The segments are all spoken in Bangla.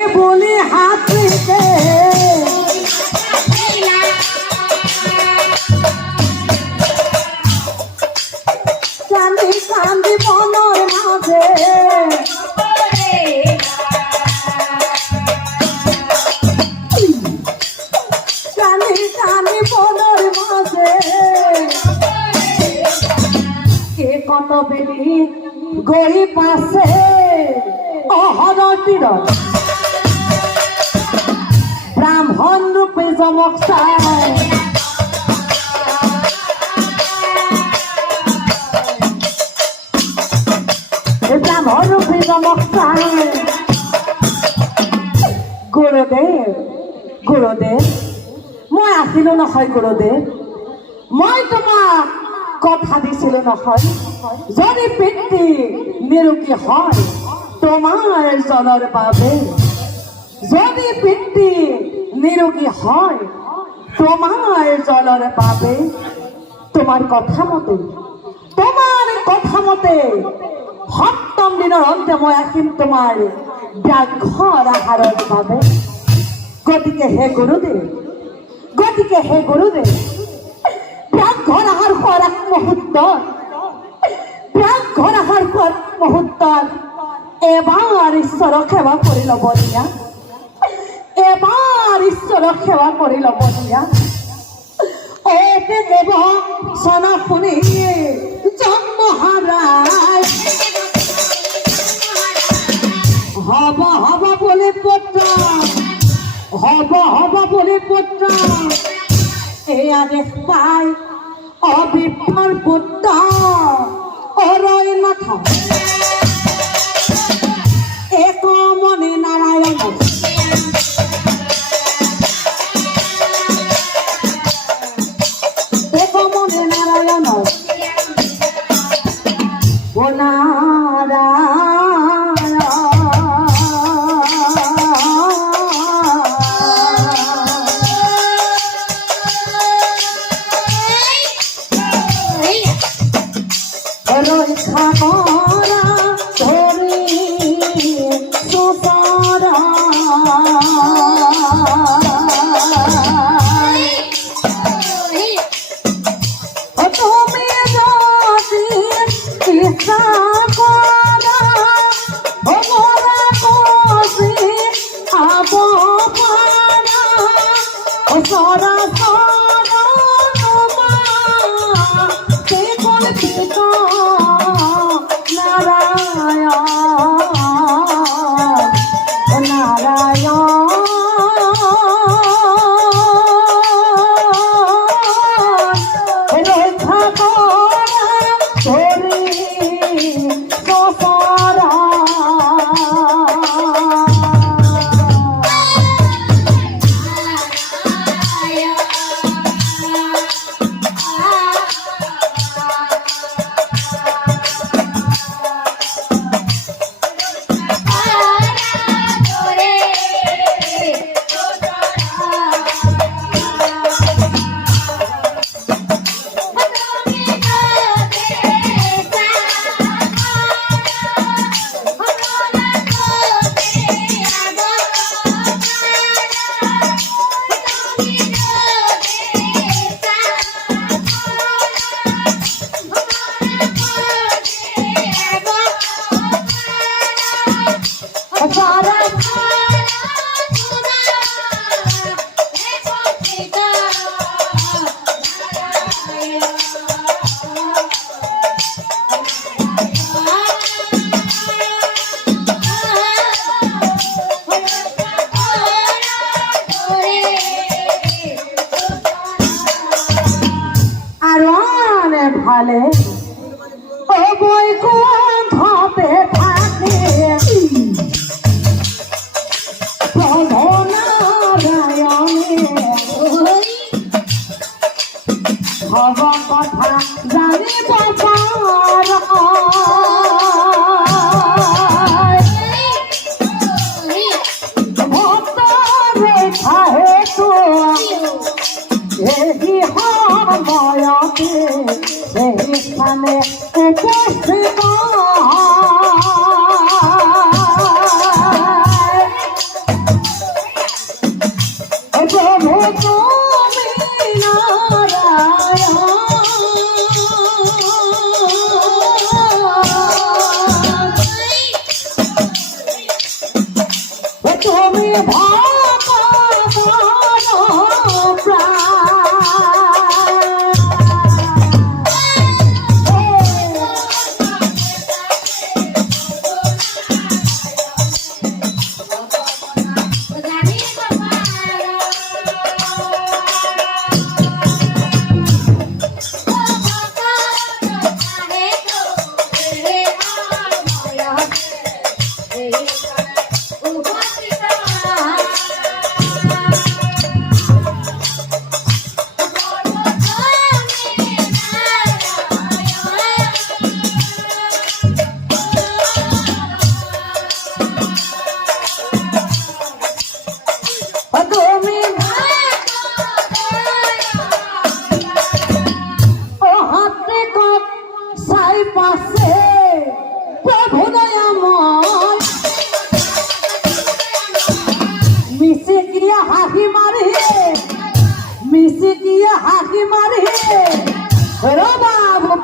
बोली हाथ के चांदी चांदी बनर माঝে चांदी चांदी बनर माঝে কে কত বেলি গই পাশে অহরতির ব্রাহ্মণ রূপে জমক চায় ব্রাহ্মণ রূপে জমক চায় গুরুদেব গুরুদেব মই আছিলো নহয় গুরুদেব মই তোমাক কথা দিছিল নহয় যদি পিতৃ নিৰোগী হয় তোমার জনৰ বাবে যদি পিতৃ নিৰোগী হয় তোমার জনৰ বাবে তোমার কথা মতে সপ্তম দিনৰ অন্তে মই আহিম তোমাৰ ব্যাঘ্ৰ আহাৰৰ বাবে গতিকে হে গুৰুদেৱ ব্যাঘ্ৰ আহাৰ খোৱাৰ এক মুহূৰ্তত এবাৰ ঈশ্বৰক সেৱা কৰি ল'ব দিয়া দেৱ সনাতনী মহাৰাজ হব বলে পুত্ৰ এয়া দেশ পাই অবিপ্ৰৰ পুত্ৰ অৰয় নাথ এক মনে নারায়ণ ও রক্ষা করা ধরি সুতরা তুমি যদি ইচ্ছা করা মোরা কষি আব পারা সরা ভালে ও বৈকুণ্ঠতে থাকে প্রভু নারায়ণে ভব কথা জানিব পার ভক্ত রেখা হেতু এই সময়তে এখানে উপস্থিত তুমি ভগবান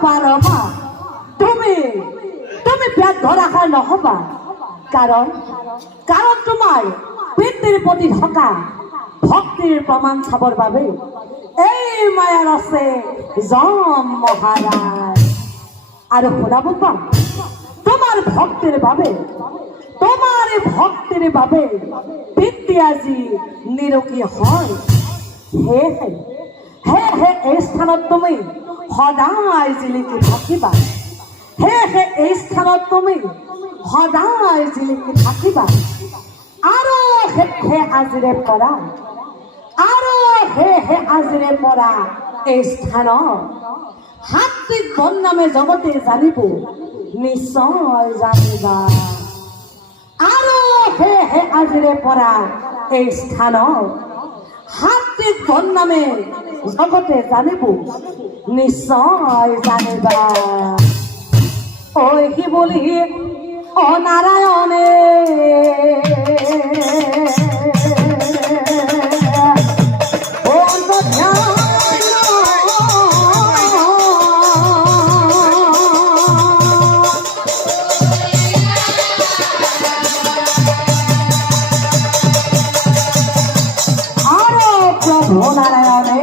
প্রাণ তুমি ব্যাঘ্য রাখার নহবা কারণ কারণ তোমার পিতৃৰ প্ৰতি থকা ভক্তিৰ প্ৰমাণ চাবৰ বাবে এই মায়াৰ আছে যম মহাৰাজ আৰু শুনাব পাম তোমাৰ ভক্তিৰ বাবে পিতৃ আজি নিৰোগী হয় সেয়েহে এই স্থানত তুমি সদায় জিলিকি থাকিবা এই স্থানত তুমি সদায় জিলিকি থাকিবা আৰু আজিৰে পৰা এই স্থানত সাত্বিক বন নামে জগতে জানিব নিশ্চয় জানিবা আৰু আজিৰে পৰা এই স্থানত সাত্বিক বন নামে জগতে জানিব নিশ্চয় জানিবা ওই কি বলি ও নারায়ণে প্রভু নারায়ণে